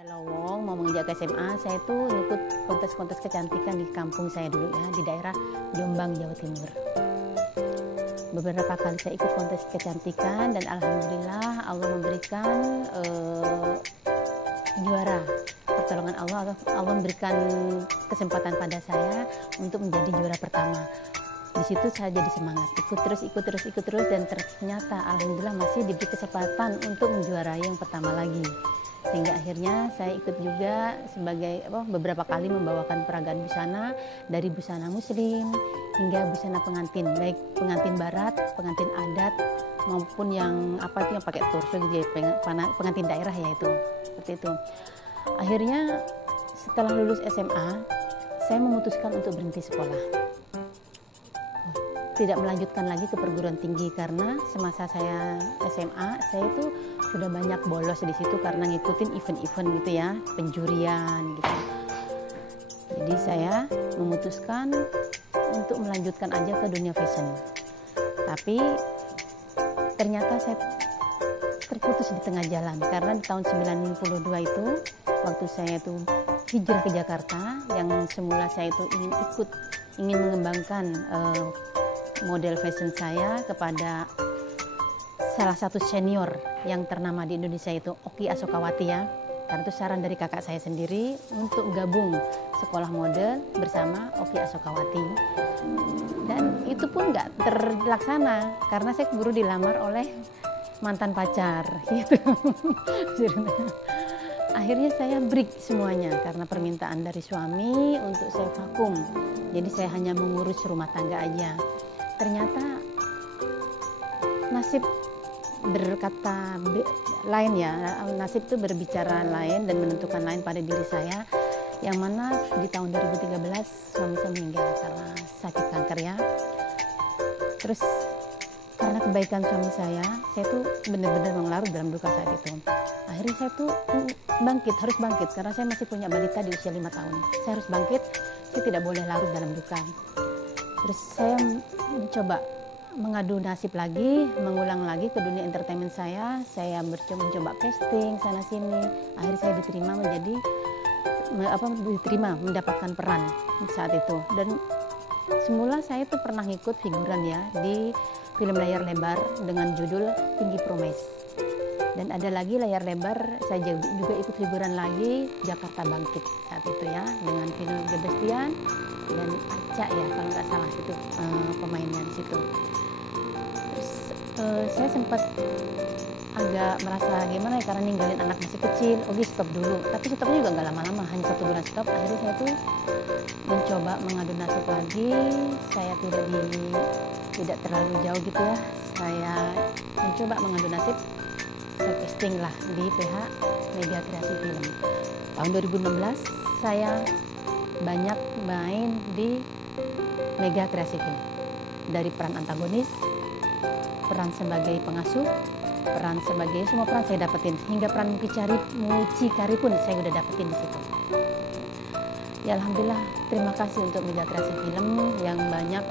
Lowong mau menginjak ke SMA, saya tuh ikut kontes-kontes kecantikan di kampung saya dulu ya, di daerah Jombang, Jawa Timur. Beberapa kali saya ikut kontes kecantikan dan alhamdulillah Allah memberikan juara. Pertolongan Allah memberikan kesempatan pada saya untuk menjadi juara pertama. Di situ saya jadi semangat, ikut terus dan ternyata alhamdulillah masih diberi kesempatan untuk menjuarai yang pertama lagi. Sehingga akhirnya saya ikut juga sebagai beberapa kali membawakan peragaan busana, dari busana muslim hingga busana pengantin, baik pengantin barat, pengantin adat maupun yang yang pakai torso gitu ya, pengantin daerah ya itu, seperti itu. Akhirnya setelah lulus SMA, saya memutuskan untuk berhenti sekolah. Tidak melanjutkan lagi ke perguruan tinggi karena semasa saya SMA saya itu sudah banyak bolos di situ karena ngikutin event-event gitu ya, penjurian gitu. Jadi saya memutuskan untuk melanjutkan aja ke dunia fashion. Tapi ternyata saya terputus di tengah jalan karena di tahun 92 itu waktu saya itu hijrah ke Jakarta, yang semula saya itu ingin mengembangkan model fashion saya kepada salah satu senior yang ternama di Indonesia itu Oki Asokawati ya. Karena itu saran dari kakak saya sendiri untuk gabung sekolah mode bersama Oki Asokawati. Dan itu pun nggak terlaksana karena saya keburu dilamar oleh mantan pacar gitu. Akhirnya saya break semuanya karena permintaan dari suami untuk saya vakum. Jadi saya hanya mengurus rumah tangga aja. Ternyata nasib berkata lain ya, nasib itu berbicara lain dan menentukan lain pada diri saya, yang mana di tahun 2013 suami saya meninggal karena sakit kanker ya. Terus karena kebaikan suami saya tuh benar-benar larut dalam duka saat itu. Akhirnya saya tuh harus bangkit karena saya masih punya balita di usia 5 tahun. Saya harus bangkit, saya tidak boleh larut dalam duka. Terus saya mencoba mengadu nasib lagi, mengulang lagi ke dunia entertainment saya mencoba casting sana sini. Akhirnya saya diterima mendapatkan peran saat itu. Dan semula saya itu pernah ikut figuran ya di film layar lebar dengan judul Tinggi Promise. Dan ada lagi layar lebar, saya juga ikut figuran lagi Jakarta Bangkit saat itu ya, dengan film Gebestian dan Aca ya kalau nggak salah itu pemainnya di situ. Terus saya sempat agak merasa gimana ya karena ninggalin anak masih kecil, stop dulu. Tapi stopnya juga nggak lama-lama, hanya 1 bulan stop. Akhirnya saya tuh mencoba mengadu nasib lagi. Saya tidak terlalu jauh gitu ya. Saya mencoba mengadu nasib. Saya casting lah di PH Mega Kreasi Film. Tahun 2016 saya banyak main di Mega Kreasi Film. Dari peran antagonis, peran sebagai pengasuh, peran sebagai semua peran saya dapetin. Hingga peran mucikari pun saya udah dapetin di situ. Ya alhamdulillah, terima kasih untuk Mega Kreasi Film yang banyak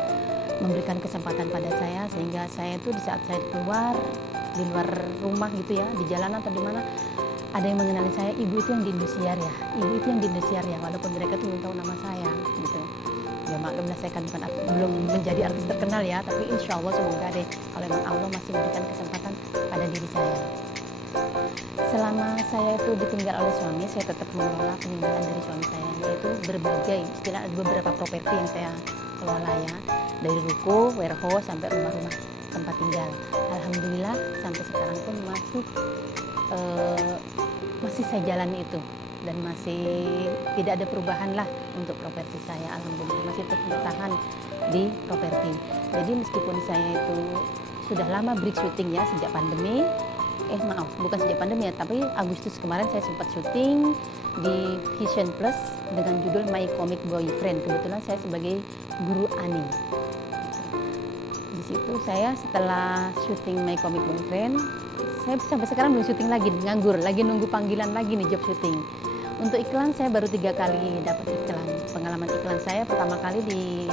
memberikan kesempatan pada saya sehingga saya itu di saat saya keluar di luar rumah gitu ya, di jalanan atau di mana, ada yang mengenali saya, ibu itu yang di Indosiar ya, walaupun mereka tuh belum tahu nama saya gitu. Ya maklumlah saya kan belum menjadi artis terkenal ya, tapi insya Allah semoga deh kalau memang Allah masih memberikan kesempatan pada diri saya. Selama saya itu ditinggal oleh suami, saya tetap mengelola peninggalan dari suami saya, yaitu berbagai beberapa properti yang saya kelola ya, dari ruko, warehouse sampai rumah-rumah tempat tinggal. Alhamdulillah sampai sekarang pun masih saya jalani itu dan masih tidak ada perubahan lah untuk properti saya. Alhamdulillah masih tetap bertahan di properti. Jadi meskipun saya itu sudah lama break syuting ya sejak pandemi, bukan sejak pandemi ya, tapi Agustus kemarin saya sempat syuting di Vision Plus dengan judul My Comic Boyfriend. Kebetulan saya sebagai guru anime. Di situ saya setelah syuting My Comic Boyfriend, saya sampai sekarang belum syuting lagi, nganggur, lagi nunggu panggilan lagi nih job syuting. Untuk iklan saya baru 3 kali dapat iklan. Pengalaman iklan saya pertama kali di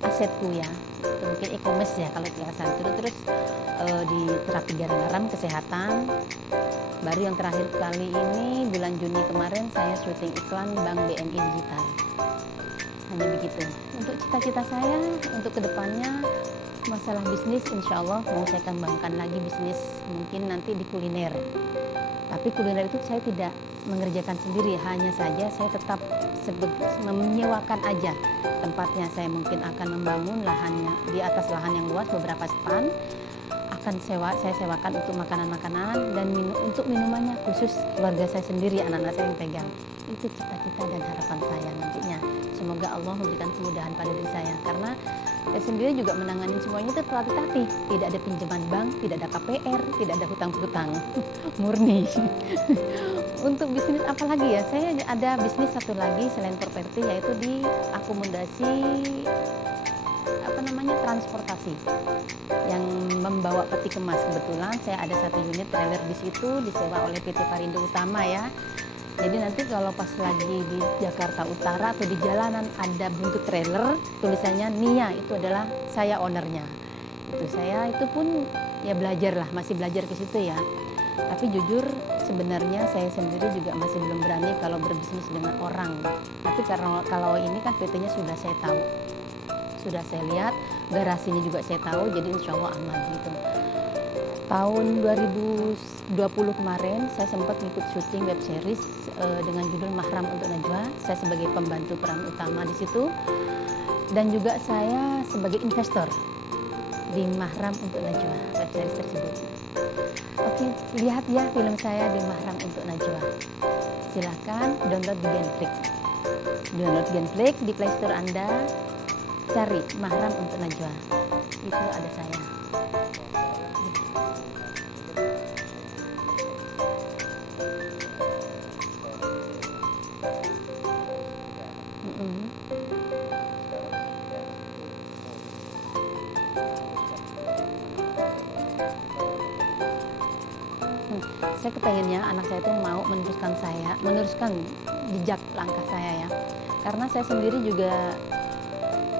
Asetku ya, mungkin e-commerce ya kalau tidak salah. Terus di terapi garam kesehatan. Baru yang terakhir kali ini bulan Juni kemarin saya syuting iklan Bank BNI Digital. Hanya begitu. Untuk cita-cita saya untuk kedepannya masalah bisnis, insya Allah mau saya kembangkan lagi bisnis mungkin nanti di kuliner. Tapi kuliner itu saya tidak mengerjakan sendiri, hanya saja saya tetap menyewakan aja tempatnya. Saya mungkin akan membangun lahannya di atas lahan yang luas, beberapa stand akan saya sewakan untuk makanan-makanan, dan untuk minumannya khusus keluarga saya sendiri, anak-anak saya yang pegang. Itu cita-cita dan harapan saya nantinya. Semoga Allah memberikan kemudahan pada diri saya, karena saya sendiri juga menangani semuanya itu terlatih-latih. Tidak ada pinjaman bank, tidak ada KPR, tidak ada hutang-hutang, murni. Untuk bisnis apa lagi ya? Saya ada bisnis satu lagi selain properti, yaitu di akomodasi transportasi yang membawa peti kemas. Kebetulan saya ada satu unit trailer di situ, disewa oleh PT Parindo Utama ya. Jadi nanti kalau pas lagi di Jakarta Utara atau di jalanan ada bentuk trailer, tulisannya Nia, itu adalah saya ownernya. Itu pun ya belajar lah, masih belajar ke situ ya. Tapi jujur sebenarnya saya sendiri juga masih belum berani kalau berbisnis dengan orang. Tapi karena kalau ini kan PT-nya sudah saya tahu, sudah saya lihat, garasinya juga saya tahu, jadi insya Allah aman gitu. Tahun 2020 kemarin saya sempat ikut syuting web series dengan judul Mahram untuk Najwa. Saya sebagai pembantu peran utama di situ, dan juga saya sebagai investor di Mahram untuk Najwa, web series tersebut. Oke, lihat ya film saya di Mahram untuk Najwa. Silahkan download di Genflix. Download Genflix di Play Store Anda, cari Mahram untuk Najwa. Itu ada saya. Saya kepengennya anak saya itu mau meneruskan jejak langkah saya ya. Karena saya sendiri juga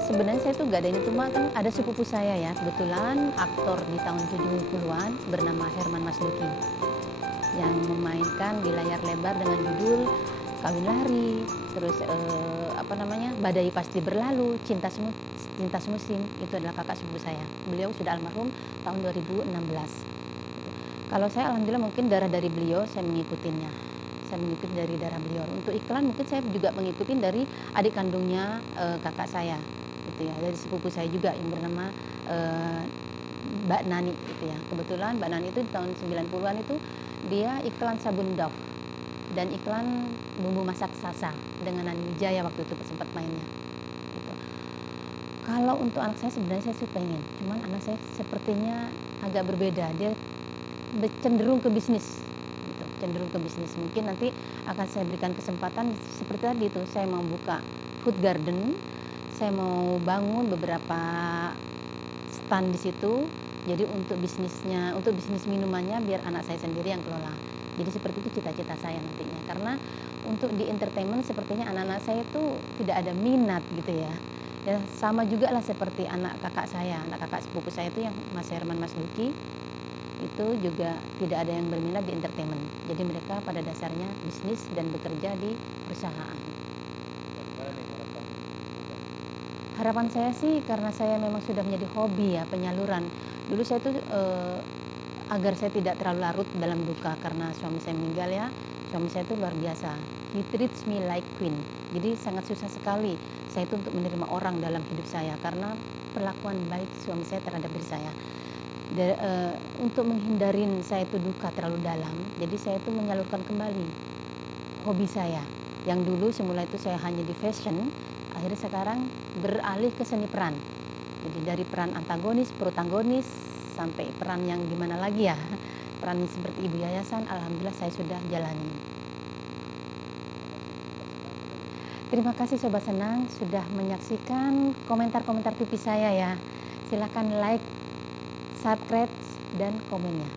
sebenarnya saya tuh gak ada ini, cuma kan ada sepupu saya ya, kebetulan aktor di tahun 70-an bernama Herman Masduki yang memainkan di layar lebar dengan judul Kawin Lari, terus Badai Pasti Berlalu, Cinta Semusim. Itu adalah kakak sepupu saya. Beliau sudah almarhum tahun 2016. Kalau saya alhamdulillah mungkin darah dari beliau saya mengikutinya. Saya mengikuti dari darah beliau. Untuk iklan mungkin saya juga mengikuti dari adik kandungnya kakak saya, gitu ya, dari sepupu saya juga yang bernama Mbak Nani, gitu ya. Kebetulan Mbak Nani itu di tahun 90-an itu dia iklan sabun Dove dan iklan bumbu masak Sasa dengan Nani Wijaya waktu itu sempat mainnya. Gitu. Kalau untuk anak saya sebenarnya saya pengen, cuman anak saya sepertinya agak berbeda. Dia cenderung ke bisnis, gitu. Cenderung ke bisnis. Mungkin nanti akan saya berikan kesempatan seperti tadi itu, saya mau buka food garden, saya mau bangun beberapa stand di situ. Jadi untuk bisnisnya, untuk bisnis minumannya biar anak saya sendiri yang kelola. Jadi seperti itu cita-cita saya nantinya. Karena untuk di entertainment sepertinya anak-anak saya itu tidak ada minat gitu ya. Ya sama juga lah seperti anak kakak saya, anak kakak sepupu saya itu yang Mas Herman Masduki. Itu juga tidak ada yang berminat di entertainment. Jadi mereka pada dasarnya bisnis dan bekerja di perusahaan. Harapan saya sih karena saya memang sudah menjadi hobi ya, penyaluran. Dulu saya tuh agar saya tidak terlalu larut dalam duka karena suami saya meninggal ya. Suami saya itu luar biasa. He treats me like queen. Jadi sangat susah sekali saya itu untuk menerima orang dalam hidup saya karena perlakuan baik suami saya terhadap diri saya. Untuk menghindarin saya itu duka terlalu dalam, jadi saya itu menyalurkan kembali hobi saya yang dulu semula itu saya hanya di fashion, akhirnya sekarang beralih ke seni peran. Jadi dari peran antagonis, protagonis, sampai peran yang gimana lagi ya, peran seperti ibu yayasan, alhamdulillah saya sudah jalani. Terima kasih Sobat Senang sudah menyaksikan komentar-komentar pipi saya ya. Silakan like, subscribe, dan komennya.